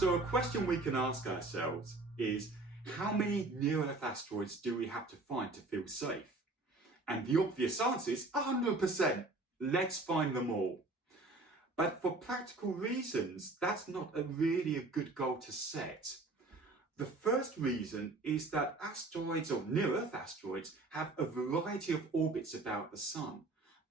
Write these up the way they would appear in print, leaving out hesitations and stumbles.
So a question we can ask ourselves is, how many near-Earth asteroids do we have to find to feel safe? And the obvious answer is 100%. Let's find them all. But for practical reasons, that's not really a good goal to set. The first reason is that asteroids, or near-Earth asteroids, have a variety of orbits about the Sun.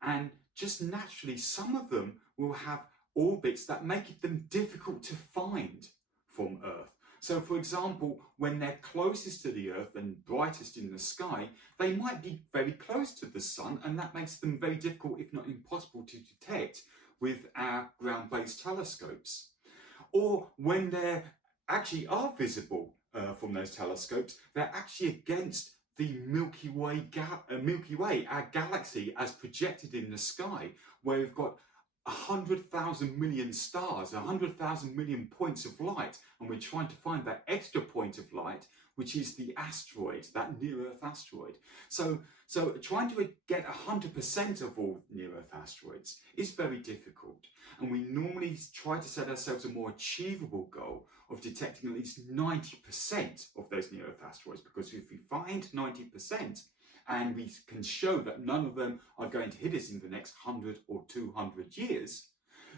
And just naturally, some of them will have orbits that make them difficult to find from Earth. So for example, when they're closest to the Earth and brightest in the sky, they might be very close to the Sun, and that makes them very difficult, if not impossible, to detect with our ground-based telescopes. Or when they actually are visible from those telescopes, they're actually against the Milky Way, our galaxy, as projected in the sky, where we've got 100,000 million stars, 100,000 million points of light, and we're trying to find that extra point of light, which is the asteroid, that near-Earth asteroid. So trying to get 100% of all near-Earth asteroids is very difficult, and we normally try to set ourselves a more achievable goal of detecting at least 90% of those near-Earth asteroids, because if we find 90%, and we can show that none of them are going to hit us in the next 100 or 200 years,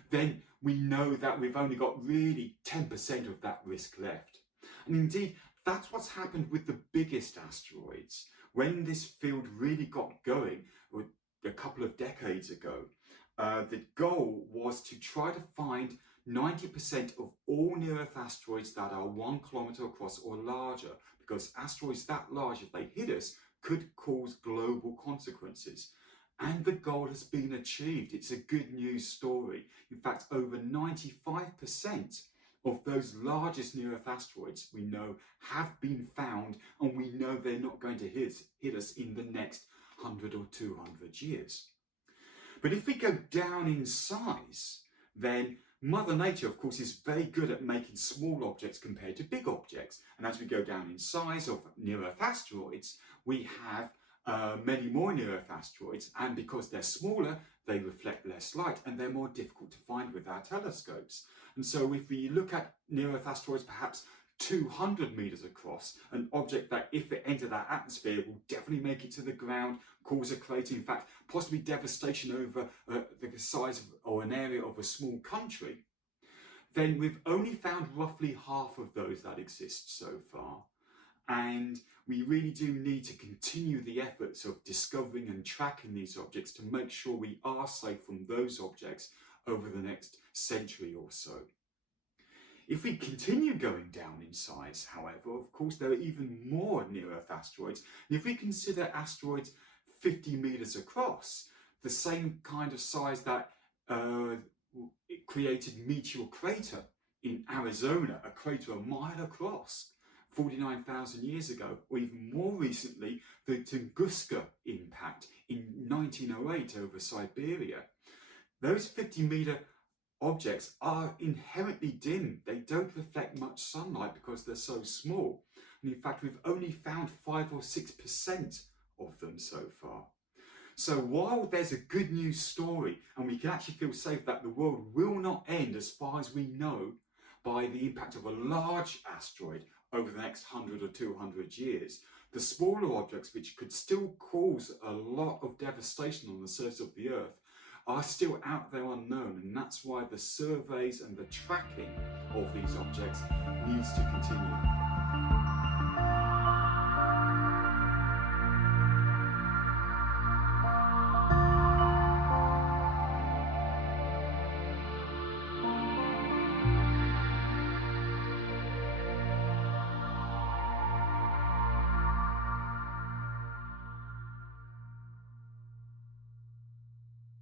then we know that we've only got really 10% of that risk left. And indeed, that's what's happened with the biggest asteroids. When this field really got going a couple of decades ago, the goal was to try to find 90% of all near-Earth asteroids that are 1 kilometer across or larger, because asteroids that large, if they hit us, could cause global consequences. And the goal has been achieved. It's a good news story. In fact, over 95% of those largest near-Earth asteroids we know have been found, and we know they're not going to hit us in the next 100 or 200 years. But if we go down in size, then Mother Nature, of course, is very good at making small objects compared to big objects. And as we go down in size of near-Earth asteroids, we have many more near-Earth asteroids, and because they're smaller, they reflect less light and they're more difficult to find with our telescopes. And so if we look at near-Earth asteroids perhaps 200 meters across, an object that, if it entered our atmosphere, will definitely make it to the ground, cause a crater, in fact, possibly devastation over the size of, or an area of a small country, then we've only found roughly half of those that exist so far. And we really do need to continue the efforts of discovering and tracking these objects to make sure we are safe from those objects over the next century or so. If we continue going down in size, however, of course, there are even more near-Earth asteroids. And if we consider asteroids 50 meters across, the same kind of size that it created Meteor Crater in Arizona, a crater a mile across, 49,000 years ago, or even more recently, the Tunguska impact in 1908 over Siberia. Those 50-meter objects are inherently dim. They don't reflect much sunlight because they're so small. And in fact, we've only found 5 or 6% of them so far. So while there's a good news story, and we can actually feel safe that the world will not end, as far as we know, by the impact of a large asteroid over the next 100 or 200 years, the smaller objects, which could still cause a lot of devastation on the surface of the Earth, are still out there unknown, and that's why the surveys and the tracking of these objects needs to continue.